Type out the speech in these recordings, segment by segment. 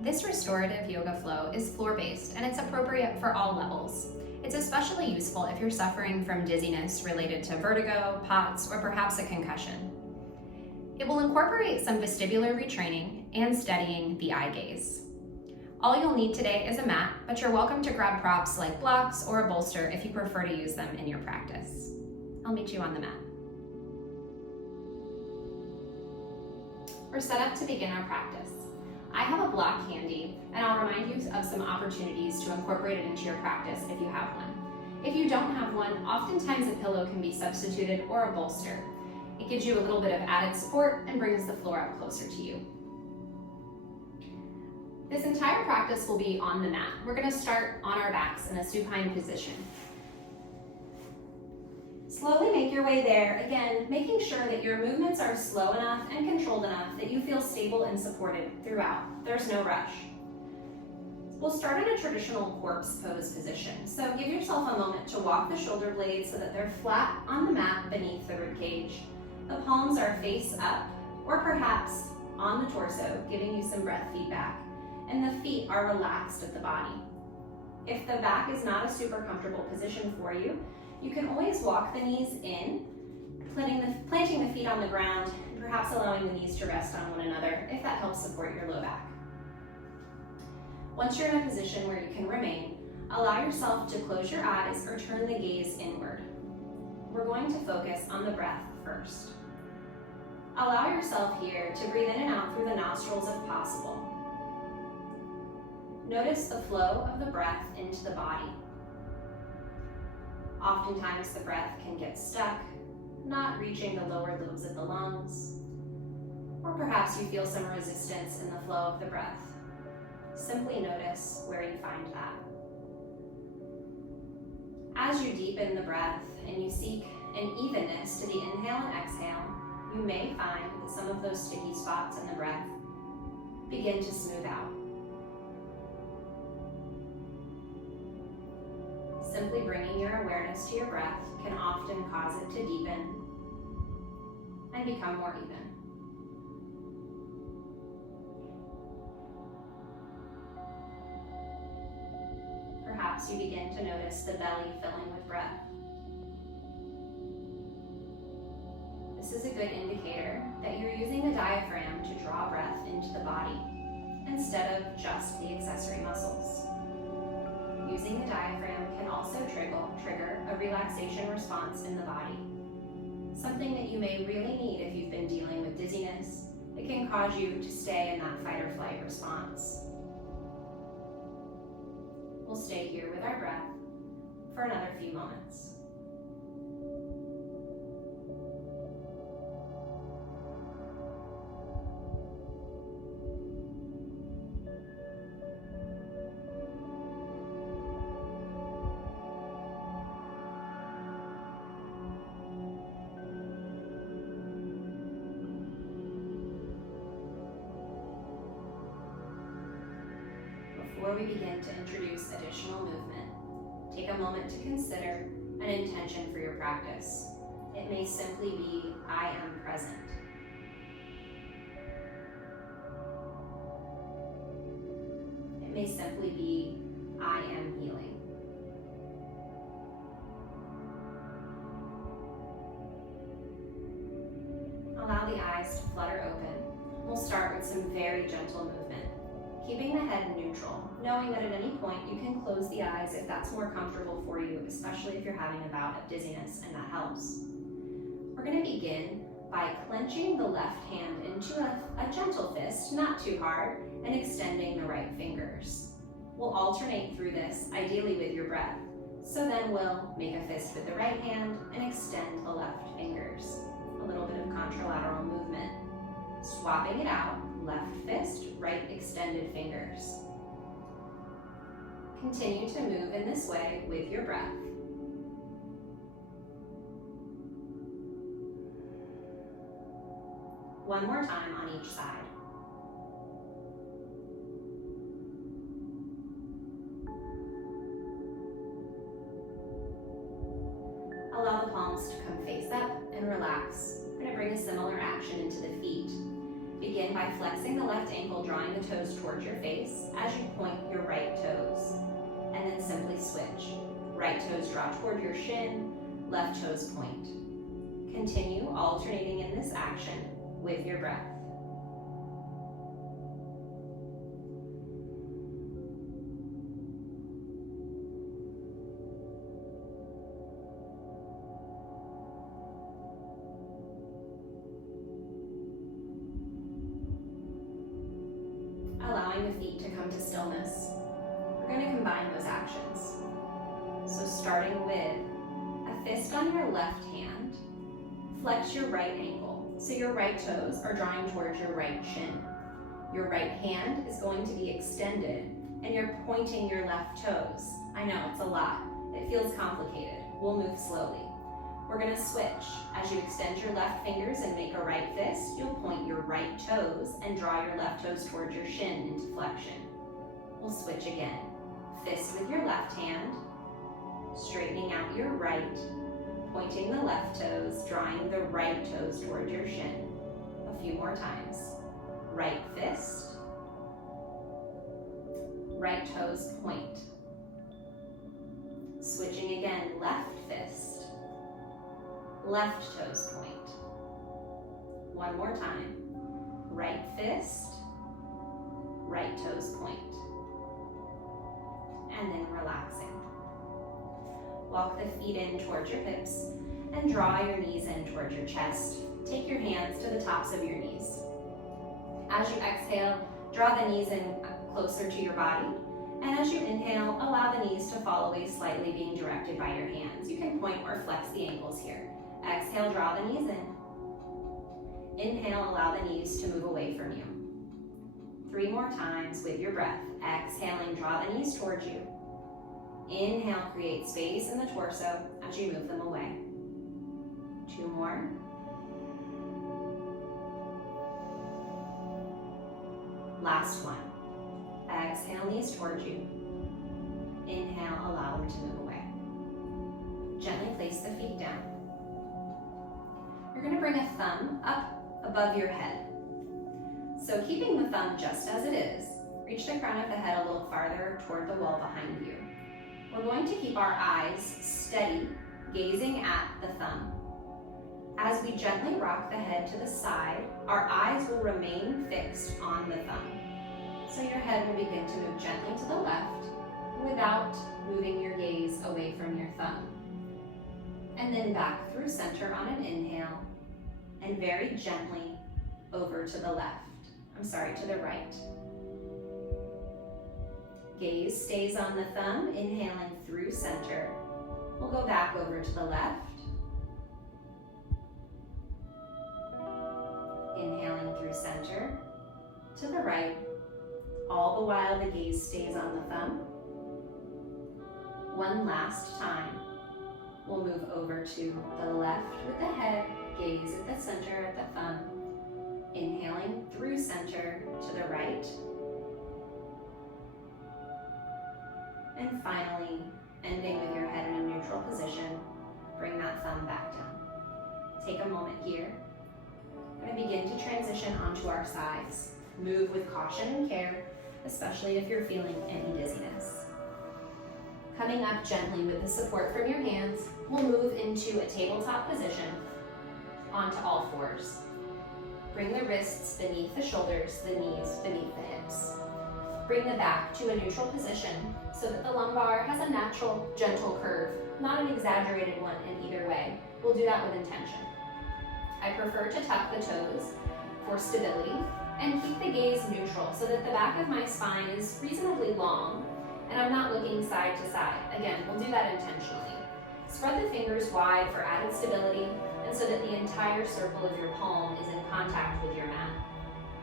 This restorative yoga flow is floor-based and it's appropriate for all levels. It's especially useful if you're suffering from dizziness related to vertigo, POTS, or perhaps a concussion. It will incorporate some vestibular retraining and steadying the eye gaze. All you'll need today is a mat, but you're welcome to grab props like blocks or a bolster if you prefer to use them in your practice. I'll meet you on the mat. We're set up to begin our practice. I have a block handy, and I'll remind you of some opportunities to incorporate it into your practice if you have one. If you don't have one, oftentimes a pillow can be substituted or a bolster. It gives you a little bit of added support and brings the floor up closer to you. This entire practice will be on the mat. We're going to start on our backs in a supine position. Slowly make your way there, again, making sure that your movements are slow enough and controlled enough that you feel stable and supported throughout. There's no rush. We'll start in a traditional corpse pose position. So give yourself a moment to walk the shoulder blades so that they're flat on the mat beneath the rib cage. The palms are face up, or perhaps on the torso, giving you some breath feedback. And the feet are relaxed at the body. If the back is not a super comfortable position for you, you can always walk the knees in, planting the feet on the ground, and perhaps allowing the knees to rest on one another if that helps support your low back. Once you're in a position where you can remain, allow yourself to close your eyes or turn the gaze inward. We're going to focus on the breath first. Allow yourself here to breathe in and out through the nostrils if possible. Notice the flow of the breath into the body. Oftentimes the breath can get stuck, not reaching the lower lobes of the lungs, or perhaps you feel some resistance in the flow of the breath. Simply notice where you find that. As you deepen the breath and you seek an evenness to the inhale and exhale, you may find that some of those sticky spots in the breath begin to smooth out. Simply bringing your awareness to your breath can often cause it to deepen and become more even. Perhaps you begin to notice the belly filling with breath. This is a good indicator that you're using the diaphragm to draw breath into the body instead of just the accessory muscles. Using the diaphragm can also trigger a relaxation response in the body, something that you may really need if you've been dealing with dizziness. It can cause you to stay in that fight or flight response. We'll stay here with our breath for another few moments. Before we begin to introduce additional movement, take a moment to consider an intention for your practice. It may simply be, I am present. It may simply be, I am healing. Allow the eyes to flutter open. We'll start with some very gentle movement. Keeping the head neutral, knowing that at any point you can close the eyes if that's more comfortable for you, especially if you're having a bout of dizziness, and that helps. We're going to begin by clenching the left hand into a gentle fist, not too hard, and extending the right fingers. We'll alternate through this, ideally with your breath. So then we'll make a fist with the right hand and extend the left fingers. A little bit of contralateral movement. Swapping it out. Left fist, right extended fingers. Continue to move in this way with your breath. One more time on each side. Allow the palms to come face up and relax. We're going to bring a similar action into the feet. Begin by flexing the left ankle, drawing the toes towards your face as you point your right toes. And then simply switch. Right toes draw toward your shin, left toes point. Continue alternating in this action with your breath. Allowing the feet to come to stillness. We're going to combine those actions. So starting with a fist on your left hand, flex your right ankle. So your right toes are drawing towards your right shin. Your right hand is going to be extended and you're pointing your left toes. I know, it's a lot. It feels complicated. We'll move slowly. We're going to switch. As you extend your left fingers and make a right fist, you'll point your right toes and draw your left toes towards your shin into flexion. We'll switch again. Fist with your left hand, straightening out your right, pointing the left toes, drawing the right toes toward your shin. A few more times. Right fist, right toes point. Switching again, left fist, left toes point. One more time. Right fist, right toes point. And then relaxing. Walk the feet in towards your hips and draw your knees in towards your chest. Take your hands to the tops of your knees. As you exhale, draw the knees in closer to your body. And as you inhale, allow the knees to fall away slightly, being directed by your hands. You can point or flex the ankles here. Exhale, draw the knees in. Inhale, allow the knees to move away from you. 3 more times with your breath. Exhaling, draw the knees towards you. Inhale, create space in the torso as you move them away. 2 more. Last one. Exhale, knees towards you. Inhale, allow them to move away. Gently place the feet down. You're going to bring a thumb up above your head. So keeping the thumb just as it is, reach the crown of the head a little farther toward the wall behind you. We're going to keep our eyes steady, gazing at the thumb. As we gently rock the head to the side, our eyes will remain fixed on the thumb. So your head will begin to move gently to the left without moving your gaze away from your thumb. And then back through center on an inhale and very gently over to the to the right. Gaze stays on the thumb, inhaling through center. We'll go back over to the left. Inhaling through center to the right. All the while the gaze stays on the thumb. One last time. We'll move over to the left with the head, gaze at the center of the thumb. Inhaling through center to the right. And finally, ending with your head in a neutral position, bring that thumb back down. Take a moment here. We're going to begin to transition onto our sides. Move with caution and care, especially if you're feeling any dizziness. Coming up gently with the support from your hands, we'll move into a tabletop position onto all fours. Bring the wrists beneath the shoulders, the knees beneath the hips. Bring the back to a neutral position so that the lumbar has a natural, gentle curve, not an exaggerated one in either way. We'll do that with intention. I prefer to tuck the toes for stability and keep the gaze neutral so that the back of my spine is reasonably long and I'm not looking side to side. Again, we'll do that intentionally. Spread the fingers wide for added stability and so that the entire circle of your palm is in contact with your mat.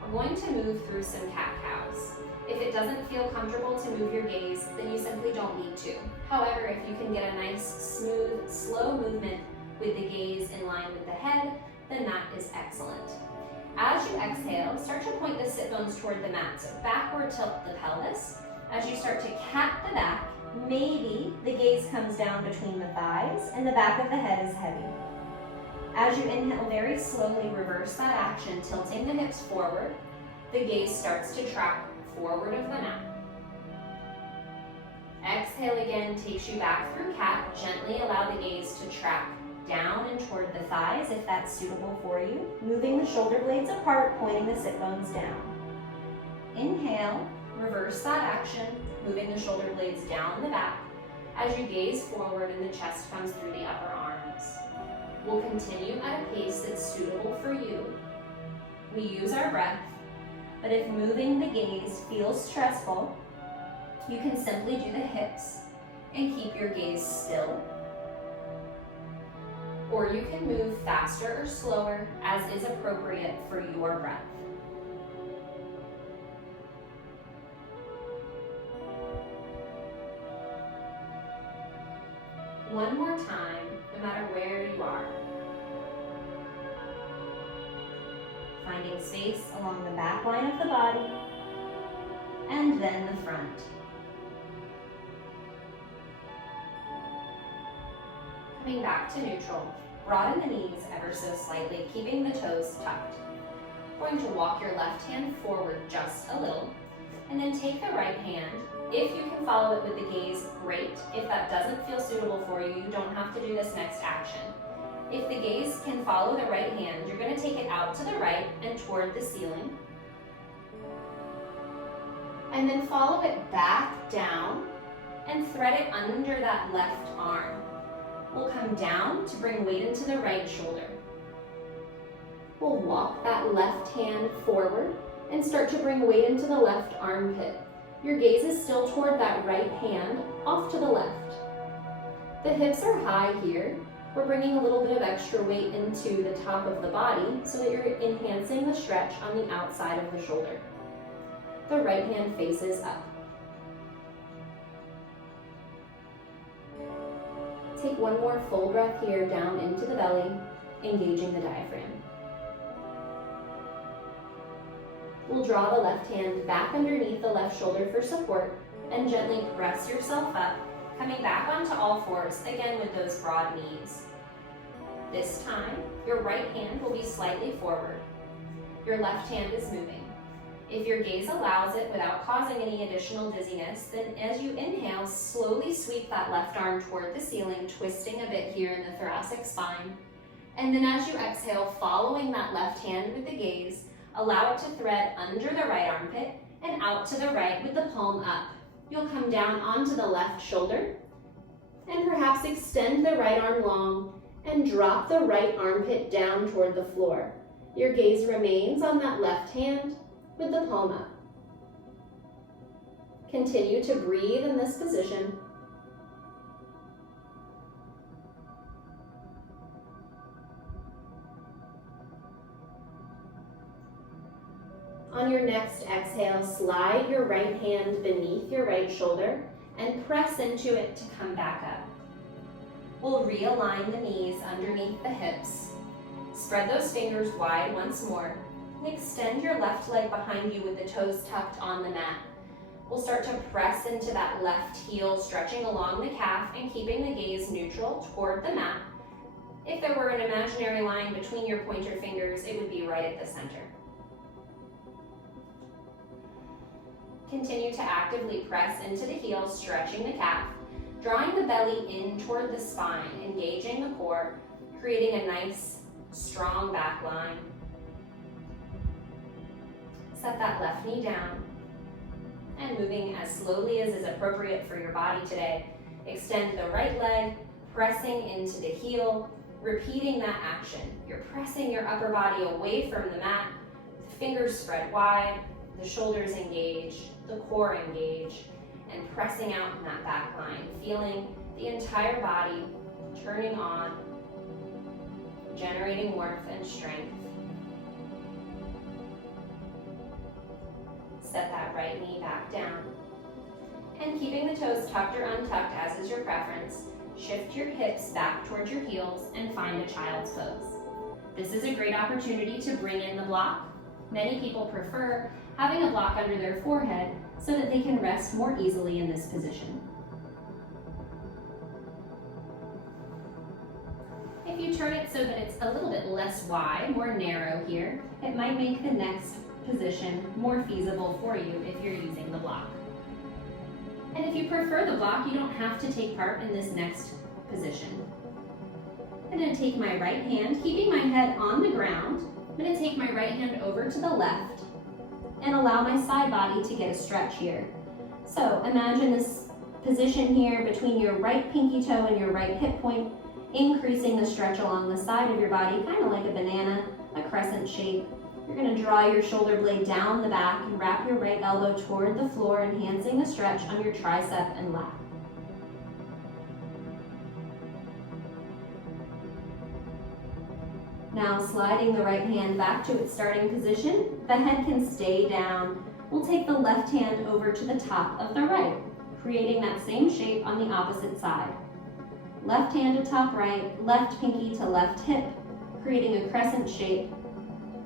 We're going to move through some cat-cows. If it doesn't feel comfortable to move your gaze, then you simply don't need to. However, if you can get a nice, smooth, slow movement with the gaze in line with the head, then that is excellent. As you exhale, start to point the sit bones toward the mat. So backward tilt the pelvis. As you start to cat the back, maybe the gaze comes down between the thighs and the back of the head is heavy. As you inhale, very slowly reverse that action, tilting the hips forward. The gaze starts to track forward of the mat. Exhale again, takes you back through cat. Gently allow the gaze to track down and toward the thighs if that's suitable for you. Moving the shoulder blades apart, pointing the sit bones down. Inhale, reverse that action, moving the shoulder blades down the back as you gaze forward and the chest comes through the upper arms. We'll continue at a pace that's suitable for you. We use our breath, but if moving the gaze feels stressful, you can simply do the hips and keep your gaze still. Or you can move faster or slower as is appropriate for your breath. One more time, no matter where you are. Finding space along the back line of the body, and then the front. Coming back to neutral, broaden the knees ever so slightly, keeping the toes tucked. Going to walk your left hand forward just a little, and then take the right hand. If you can follow it with the gaze, great. If that doesn't feel suitable for you, you don't have to do this next action. If the gaze can follow the right hand, you're going to take it out to the right and toward the ceiling. And then follow it back down and thread it under that left arm. We'll come down to bring weight into the right shoulder. We'll walk that left hand forward and start to bring weight into the left armpit. Your gaze is still toward that right hand, off to the left. The hips are high here. We're bringing a little bit of extra weight into the top of the body so that you're enhancing the stretch on the outside of the shoulder. The right hand faces up. Take one more full breath here down into the belly, engaging the diaphragm. We'll draw the left hand back underneath the left shoulder for support and gently press yourself up, coming back onto all fours, again with those broad knees. This time, your right hand will be slightly forward. Your left hand is moving. If your gaze allows it without causing any additional dizziness, then as you inhale, slowly sweep that left arm toward the ceiling, twisting a bit here in the thoracic spine. And then as you exhale, following that left hand with the gaze, allow it to thread under the right armpit and out to the right with the palm up. You'll come down onto the left shoulder and perhaps extend the right arm long and drop the right armpit down toward the floor. Your gaze remains on that left hand with the palm up. Continue to breathe in this position. On your next exhale, slide your right hand beneath your right shoulder and press into it to come back up. We'll realign the knees underneath the hips. Spread those fingers wide once more and extend your left leg behind you with the toes tucked on the mat. We'll start to press into that left heel, stretching along the calf and keeping the gaze neutral toward the mat. If there were an imaginary line between your pointer fingers, it would be right at the center. Continue to actively press into the heel, stretching the calf, drawing the belly in toward the spine, engaging the core, creating a nice, strong back line. Set that left knee down, and moving as slowly as is appropriate for your body today, extend the right leg, pressing into the heel, repeating that action. You're pressing your upper body away from the mat, fingers spread wide, the shoulders engage, the core engage, and pressing out in that back line, feeling the entire body turning on, generating warmth and strength. Set that right knee back down. And keeping the toes tucked or untucked as is your preference, shift your hips back towards your heels and find a child's pose. This is a great opportunity to bring in the block. Many people prefer having a block under their forehead so that they can rest more easily in this position. If you turn it so that it's a little bit less wide, more narrow here. It might make the next position more feasible for you if you're using the block. And if you prefer the block, you don't have to take part in this next position. I'm going to take my right hand, keeping my head on the ground. I'm going to take my right hand over to the left and allow my side body to get a stretch here. So imagine this position here between your right pinky toe and your right hip point, increasing the stretch along the side of your body, kind of like a banana, a crescent shape. You're going to draw your shoulder blade down the back and wrap your right elbow toward the floor, enhancing the stretch on your tricep and lat. Now sliding the right hand back to its starting position, the head can stay down. We'll take the left hand over to the top of the right, creating that same shape on the opposite side. Left hand to top right, left pinky to left hip, creating a crescent shape,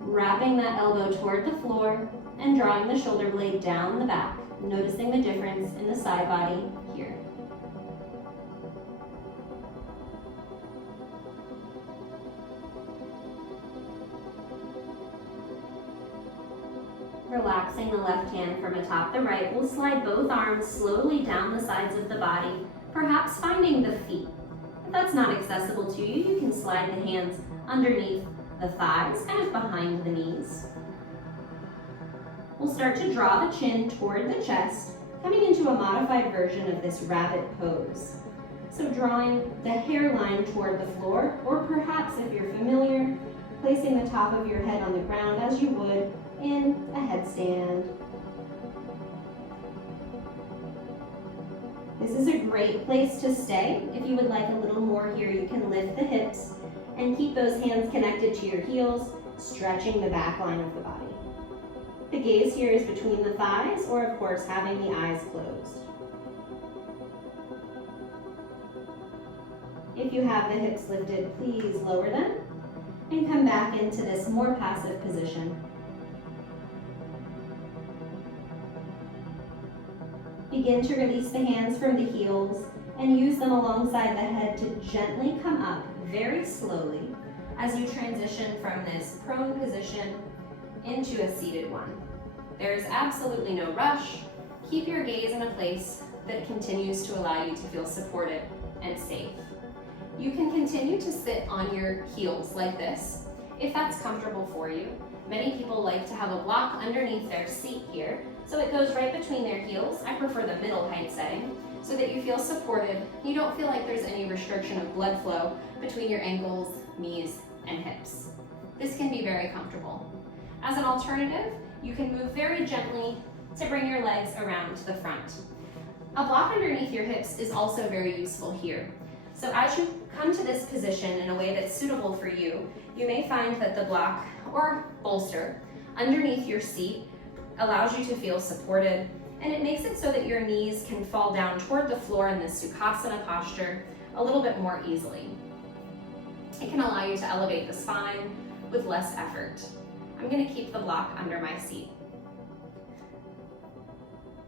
wrapping that elbow toward the floor and drawing the shoulder blade down the back, noticing the difference in the side body here. Relaxing the left hand from atop the right, we'll slide both arms slowly down the sides of the body, perhaps finding the feet. If that's not accessible to you, you can slide the hands underneath the thighs, kind of behind the knees. We'll start to draw the chin toward the chest, coming into a modified version of this rabbit pose. So drawing the hairline toward the floor, or perhaps if you're familiar, placing the top of your head on the ground as you would in a headstand. This is a great place to stay. If you would like a little more here, you can lift the hips and keep those hands connected to your heels, stretching the back line of the body. The gaze here is between the thighs, or of course having the eyes closed. If you have the hips lifted, please lower them and come back into this more passive position. Begin to release the hands from the heels and use them alongside the head to gently come up very slowly as you transition from this prone position into a seated one. There is absolutely no rush. Keep your gaze in a place that continues to allow you to feel supported and safe. You can continue to sit on your heels like this if that's comfortable for you. Many people like to have a block underneath their seat here, so it goes right between their heels. I prefer the middle height setting so that you feel supported. You don't feel like there's any restriction of blood flow between your ankles, knees, and hips. This can be very comfortable. As an alternative, you can move very gently to bring your legs around to the front. A block underneath your hips is also very useful here. So as you come to this position in a way that's suitable for you, you may find that the block or bolster underneath your seat allows you to feel supported, and it makes it so that your knees can fall down toward the floor in this Sukhasana posture a little bit more easily. It can allow you to elevate the spine with less effort. I'm going to keep the block under my seat.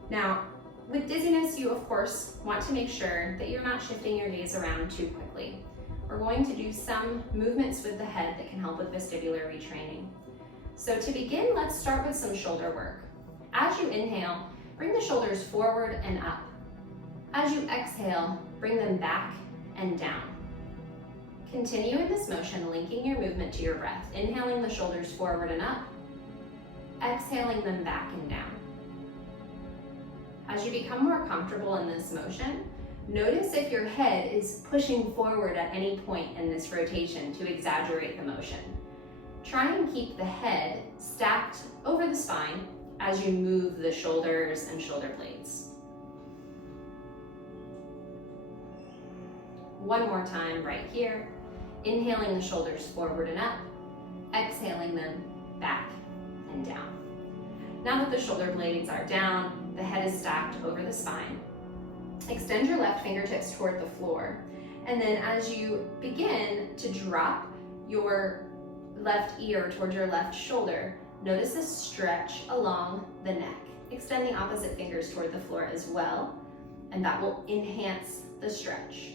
Now, with dizziness, you of course want to make sure that you're not shifting your gaze around too quickly. We're going to do some movements with the head that can help with vestibular retraining. So to begin, let's start with some shoulder work. As you inhale, bring the shoulders forward and up. As you exhale, bring them back and down. Continue in this motion, linking your movement to your breath, inhaling the shoulders forward and up, exhaling them back and down. As you become more comfortable in this motion, notice if your head is pushing forward at any point in this rotation to exaggerate the motion. Try and keep the head stacked over the spine as you move the shoulders and shoulder blades. One more time right here. Inhaling the shoulders forward and up, exhaling them back and down. Now that the shoulder blades are down, the head is stacked over the spine. Extend your left fingertips toward the floor, and then as you begin to drop your left ear towards your left shoulder, notice a stretch along the neck. Extend the opposite fingers toward the floor as well, and that will enhance the stretch.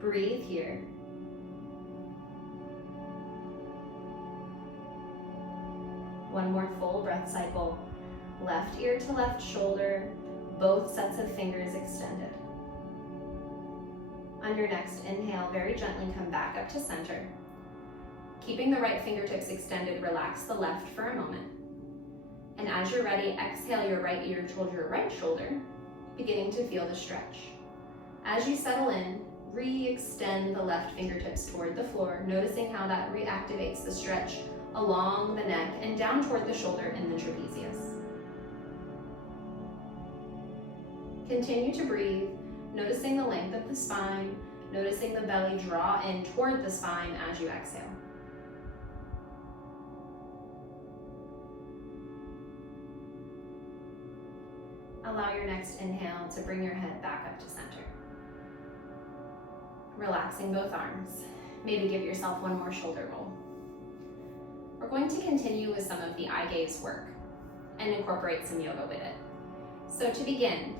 Breathe here. One more full breath cycle. Left ear to left shoulder, both sets of fingers extended. On your next inhale, very gently come back up to center. Keeping the right fingertips extended, relax the left for a moment. And as you're ready, exhale your right ear toward your right shoulder, beginning to feel the stretch. As you settle in, re-extend the left fingertips toward the floor, noticing how that reactivates the stretch along the neck and down toward the shoulder in the trapezius. Continue to breathe, noticing the length of the spine, noticing the belly draw in toward the spine as you exhale. Allow your next inhale to bring your head back up to center. Relaxing both arms. Maybe give yourself one more shoulder roll. We're going to continue with some of the eye gaze work and incorporate some yoga with it. So to begin,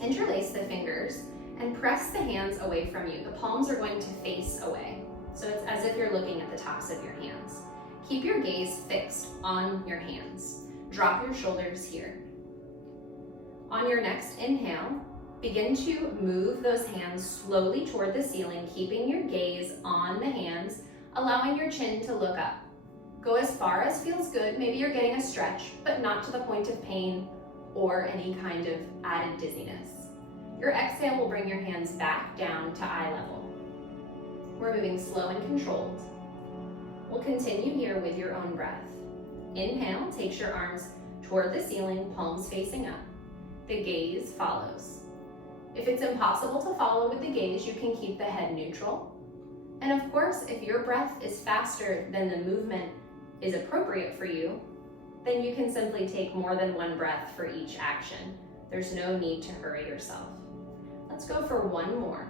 interlace the fingers and press the hands away from you. The palms are going to face away. So it's as if you're looking at the tops of your hands. Keep your gaze fixed on your hands. Drop your shoulders here. On your next inhale, begin to move those hands slowly toward the ceiling, keeping your gaze on the hands, allowing your chin to look up. Go as far as feels good. Maybe you're getting a stretch, but not to the point of pain or any kind of added dizziness. Your exhale will bring your hands back down to eye level. We're moving slow and controlled. We'll continue here with your own breath. Inhale takes your arms toward the ceiling, palms facing up. The gaze follows. If it's impossible to follow with the gaze, you can keep the head neutral. And of course, if your breath is faster than the movement is appropriate for you, then you can simply take more than one breath for each action. There's no need to hurry yourself. Let's go for one more.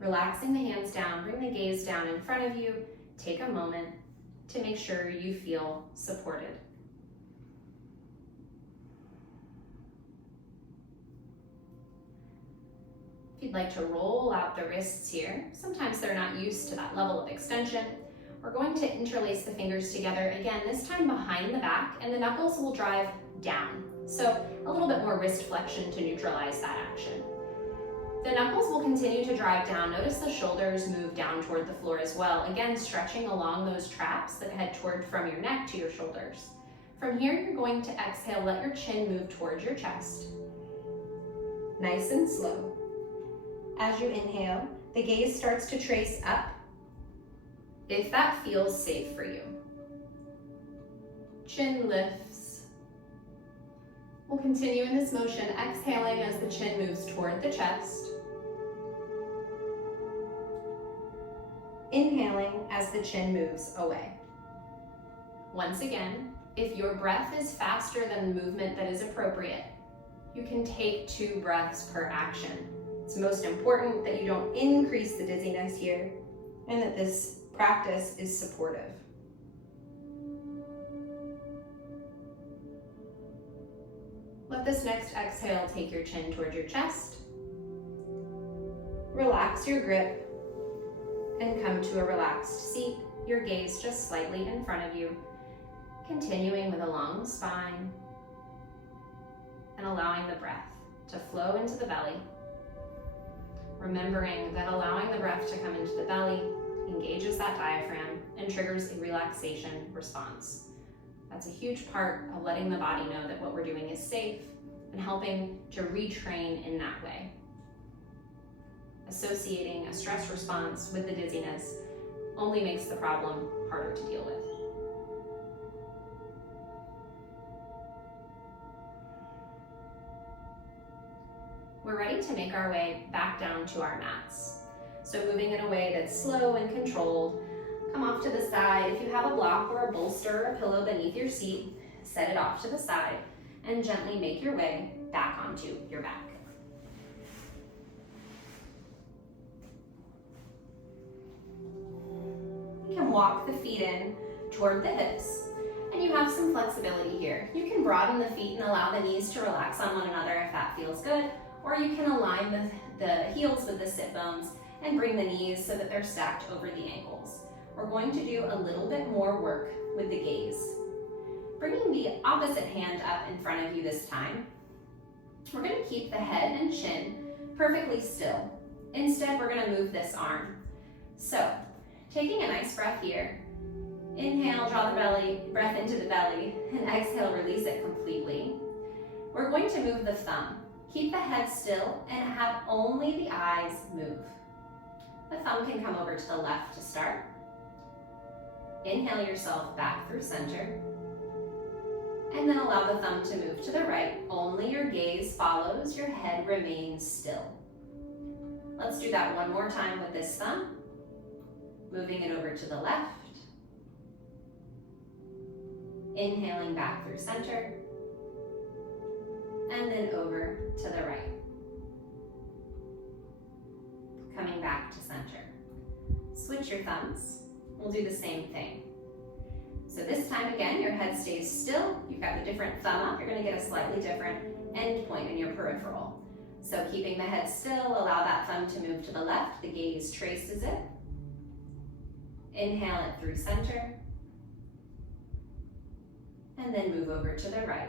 Relaxing the hands down, bring the gaze down in front of you. Take a moment to make sure you feel supported. If you'd like to roll out the wrists here, sometimes they're not used to that level of extension. We're going to interlace the fingers together, again, this time behind the back, and the knuckles will drive down. So a little bit more wrist flexion to neutralize that action. The knuckles will continue to drive down. Notice the shoulders move down toward the floor as well. Again, stretching along those traps that head toward from your neck to your shoulders. From here, you're going to exhale, let your chin move towards your chest. Nice and slow. As you inhale, the gaze starts to trace up, if that feels safe for you. Chin lifts. We'll continue in this motion, exhaling as the chin moves toward the chest. Inhaling as the chin moves away. Once again, if your breath is faster than the movement that is appropriate, you can take 2 breaths per action. It's most important that you don't increase the dizziness here and that this practice is supportive. Let this next exhale take your chin toward your chest. Relax your grip and come to a relaxed seat, your gaze just slightly in front of you, continuing with a long spine and allowing the breath to flow into the belly. Remembering that allowing the breath to come into the belly engages that diaphragm and triggers a relaxation response. That's a huge part of letting the body know that what we're doing is safe and helping to retrain in that way. Associating a stress response with the dizziness only makes the problem harder to deal with. We're ready to make our way back down to our mats. So moving in a way that's slow and controlled, come off to the side. If you have a block or a bolster or a pillow beneath your seat, set it off to the side and gently make your way back onto your back. You can walk the feet in toward the hips. And you have some flexibility here. You can broaden the feet and allow the knees to relax on one another if that feels good, or you can align the heels with the sit bones and bring the knees so that they're stacked over the ankles. We're going to do a little bit more work with the gaze. Bringing the opposite hand up in front of you this time, we're going to keep the head and chin perfectly still. Instead, we're going to move this arm. So, taking a nice breath here, inhale, draw the breath into the belly, and exhale, release it completely. We're going to move the thumb. Keep the head still and have only the eyes move. The thumb can come over to the left to start. Inhale yourself back through center. And then allow the thumb to move to the right. Only your gaze follows, your head remains still. Let's do that one more time with this thumb. Moving it over to the left. Inhaling back through center. And then over to the right. Coming back to center. Switch your thumbs. We'll do the same thing. So this time again, your head stays still. You've got the different thumb up. You're going to get a slightly different end point in your peripheral. So keeping the head still, allow that thumb to move to the left. The gaze traces it. Inhale it through center. And then move over to the right.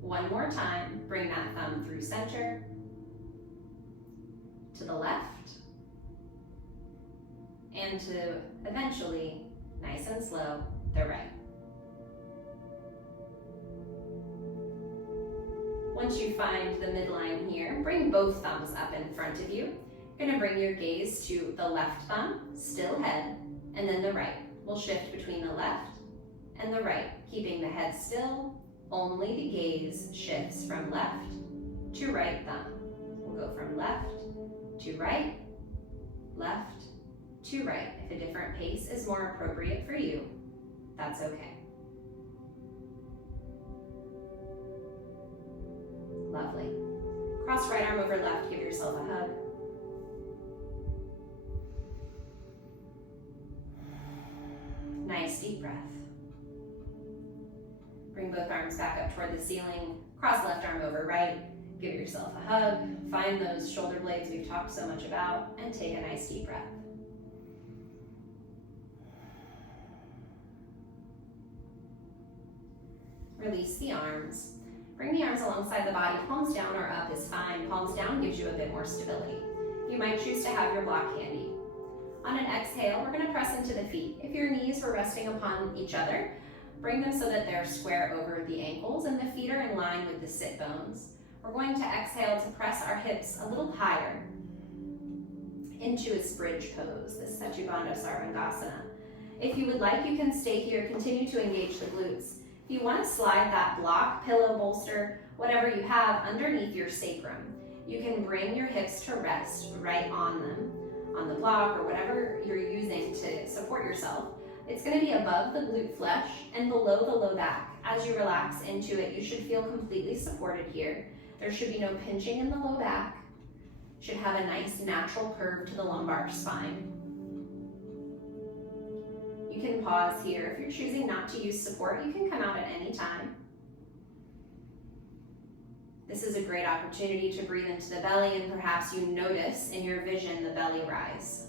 One more time, bring that thumb through center, to the left, and to eventually, nice and slow, the right. Once you find the midline here, bring both thumbs up in front of you. You're going to bring your gaze to the left thumb, still head, and then the right. We'll shift between the left and the right, keeping the head still. Only the gaze shifts from left to right thumb. We'll go from left to right to right. If a different pace is more appropriate for you, that's okay. Lovely. Cross right arm over left, give yourself a hug. Nice deep breath. Bring both arms back up toward the ceiling. Cross left arm over right. Give yourself a hug. Find those shoulder blades we've talked so much about and take a nice deep breath. Release the arms. Bring the arms alongside the body. Palms down or up is fine. Palms down gives you a bit more stability. You might choose to have your block handy. On an exhale, we're going to press into the feet. If your knees were resting upon each other, bring them so that they're square over the ankles and the feet are in line with the sit bones. We're going to exhale to press our hips a little higher into a bridge pose, this Setubandha Sarvangasana. If you would like, you can stay here, continue to engage the glutes. If you want to slide that block, pillow, bolster, whatever you have underneath your sacrum, you can bring your hips to rest right on them, on the block or whatever you're using to support yourself. It's going to be above the glute flesh and below the low back. As you relax into it, you should feel completely supported here. There should be no pinching in the low back. You should have a nice natural curve to the lumbar spine. You can pause here. If you're choosing not to use support, you can come out at any time. This is a great opportunity to breathe into the belly and perhaps you notice in your vision the belly rise.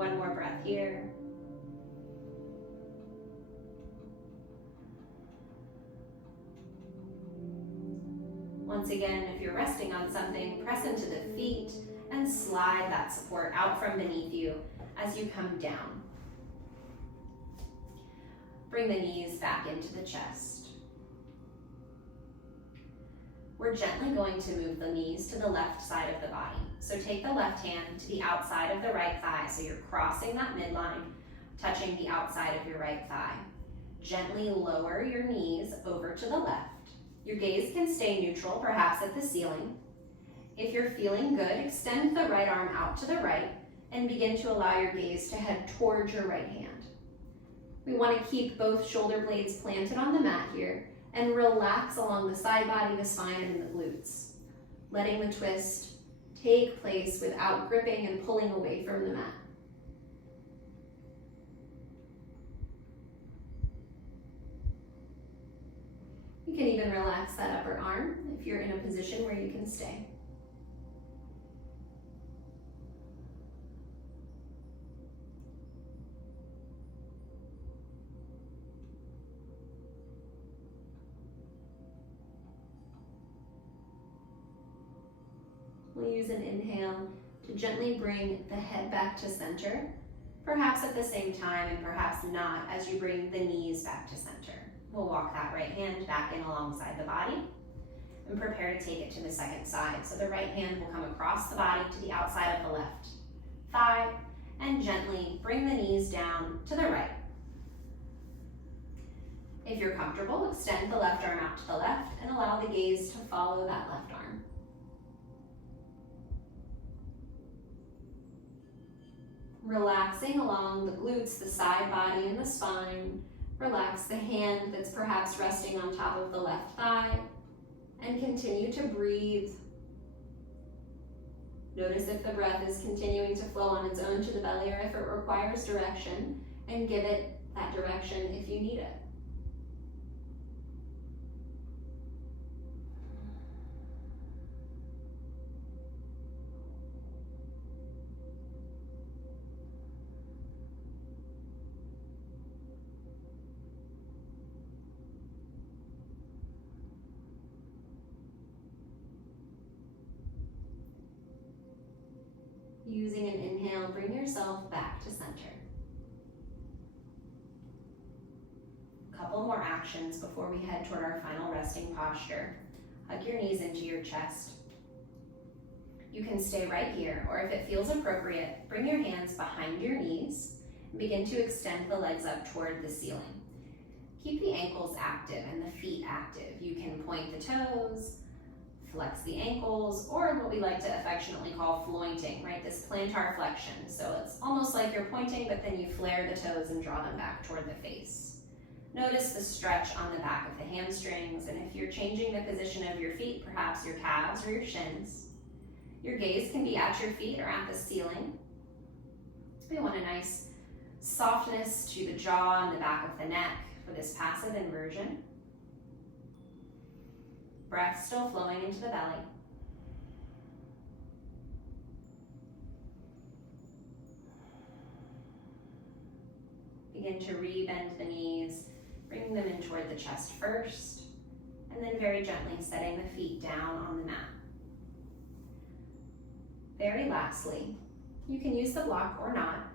One more breath here. Once again, if you're resting on something, press into the feet and slide that support out from beneath you as you come down. Bring the knees back into the chest. We're gently going to move the knees to the left side of the body. So take the left hand to the outside of the right thigh. So you're crossing that midline, touching the outside of your right thigh. Gently lower your knees over to the left. Your gaze can stay neutral, perhaps at the ceiling. If you're feeling good, extend the right arm out to the right and begin to allow your gaze to head towards your right hand. We want to keep both shoulder blades planted on the mat here and relax along the side body, the spine, and the glutes. letting the twist take place without gripping and pulling away from the mat. You can even relax that upper arm if you're in a position where you can stay. We'll use an inhale to gently bring the head back to center, perhaps at the same time and perhaps not as you bring the knees back to center. We'll walk that right hand back in alongside the body and prepare to take it to the second side. So the right hand will come across the body to the outside of the left thigh and gently bring the knees down to the right. If you're comfortable, extend the left arm out to the left and allow the gaze to follow that left arm. Relaxing along the glutes, the side body, and the spine. Relax the hand that's perhaps resting on top of the left thigh and continue to breathe. Notice if the breath is continuing to flow on its own to the belly or if it requires direction, and give it that direction if you need it. Using an inhale, bring yourself back to center. A couple more actions before we head toward our final resting posture. Hug your knees into your chest. You can stay right here, or if it feels appropriate, bring your hands behind your knees and begin to extend the legs up toward the ceiling. Keep the ankles active and the feet active. You can point the toes, flex the ankles, or what we like to affectionately call flointing, right? This plantar flexion. So it's almost like you're pointing, but then you flare the toes and draw them back toward the face. Notice the stretch on the back of the hamstrings, and if you're changing the position of your feet, perhaps your calves or your shins, your gaze can be at your feet or at the ceiling. We want a nice softness to the jaw and the back of the neck for this passive inversion. Breath still flowing into the belly. Begin to re-bend the knees, bringing them in toward the chest first, and then very gently setting the feet down on the mat. Very lastly, you can use the block or not.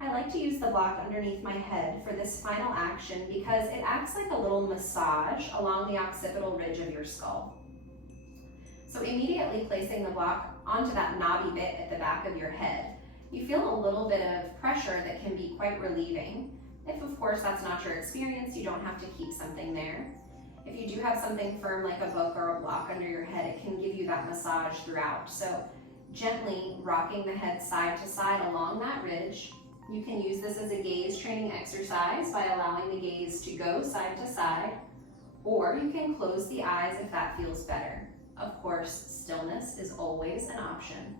I like to use the block underneath my head for this final action because it acts like a little massage along the occipital ridge of your skull. So immediately placing the block onto that knobby bit at the back of your head, you feel a little bit of pressure that can be quite relieving. If of course that's not your experience, you don't have to keep something there. If you do have something firm like a book or a block under your head, it can give you that massage throughout. So gently rocking the head side to side along that ridge. You can use this as a gaze training exercise by allowing the gaze to go side to side, or you can close the eyes if that feels better. Of course, stillness is always an option.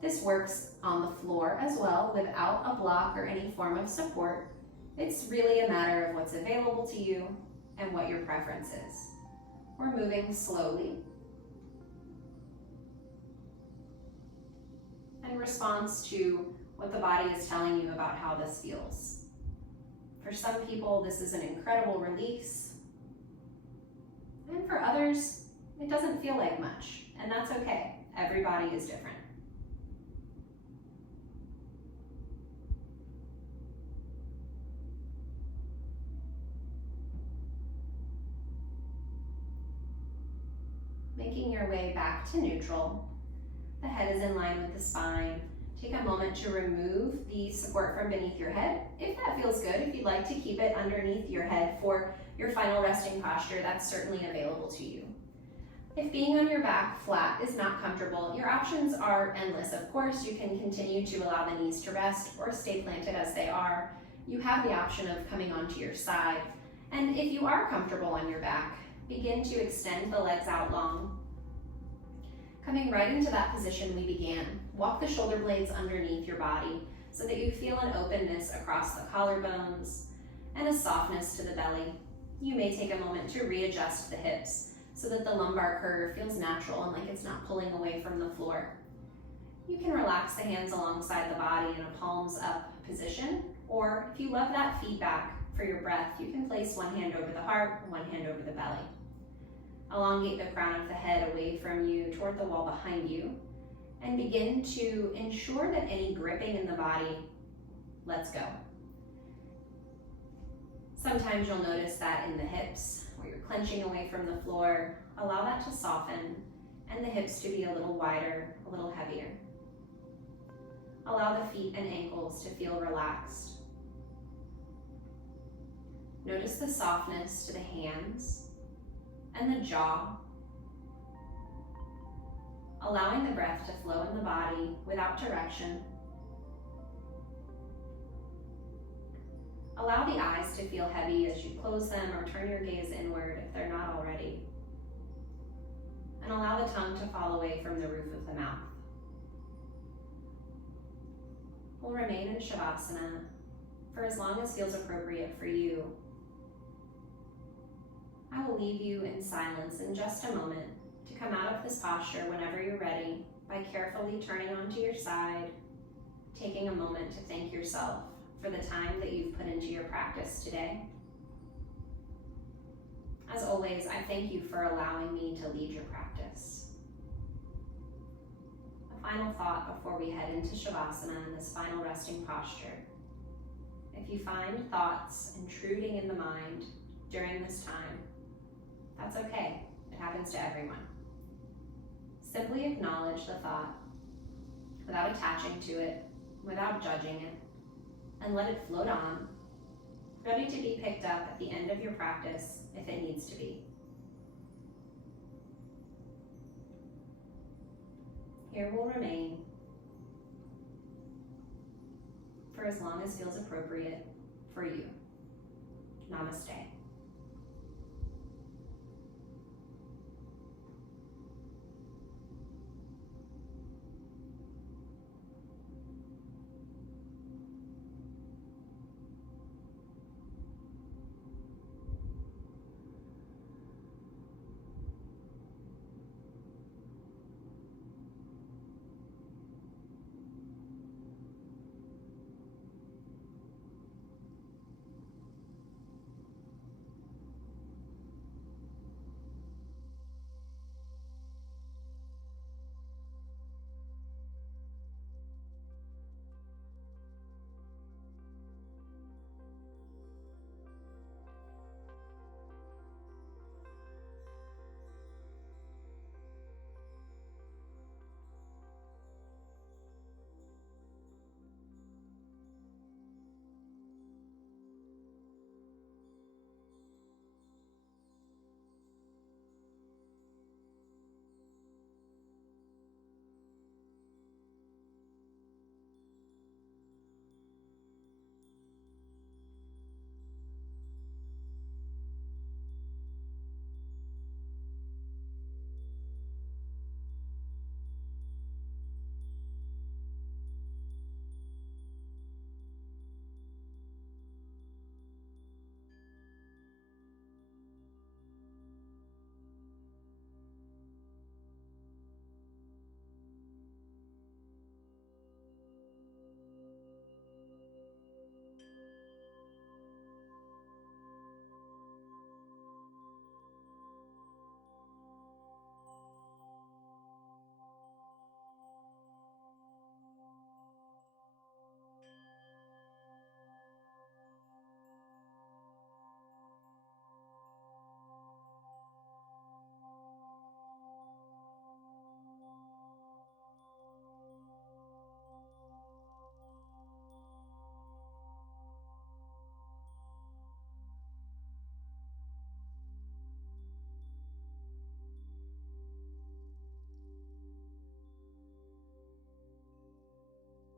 This works on the floor as well without a block or any form of support. It's really a matter of what's available to you and what your preference is. We're moving slowly in response to what the body is telling you about how this feels. For some people, this is an incredible release. And for others, it doesn't feel like much, and that's okay. Everybody is different. Making your way back to neutral. The head is in line with the spine. Take a moment to remove the support from beneath your head. If that feels good, if you'd like to keep it underneath your head for your final resting posture, that's certainly available to you. If being on your back flat is not comfortable, your options are endless. Of course, you can continue to allow the knees to rest or stay planted as they are. You have the option of coming onto your side. And if you are comfortable on your back, begin to extend the legs out long. Come Coming right into that position we began, walk the shoulder blades underneath your body so that you feel an openness across the collarbones and a softness to the belly. You may take a moment to readjust the hips so that the lumbar curve feels natural and like it's not pulling away from the floor. You can relax the hands alongside the body in a palms up position, or if you love that feedback for your breath, you can place one hand over the heart and one hand over the belly. Elongate the crown of the head away from you toward the wall behind you, and begin to ensure that any gripping in the body lets go. Sometimes you'll notice that in the hips, where you're clenching away from the floor, allow that to soften and the hips to be a little wider, a little heavier. Allow the feet and ankles to feel relaxed. Notice the softness to the hands and the jaw, allowing the breath to flow in the body without direction. Allow the eyes to feel heavy as you close them or turn your gaze inward if they're not already. And allow the tongue to fall away from the roof of the mouth. We'll remain in Shavasana for as long as feels appropriate for you. I will leave you in silence in just a moment to come out of this posture whenever you're ready by carefully turning onto your side, taking a moment to thank yourself for the time that you've put into your practice today. As always, I thank you for allowing me to lead your practice. A final thought before we head into Shavasana in this final resting posture. If you find thoughts intruding in the mind during this time, that's okay. It happens to everyone. Simply acknowledge the thought without attaching to it, without judging it, and let it float on, ready to be picked up at the end of your practice if it needs to be. Here we'll remain for as long as feels appropriate for you. Namaste.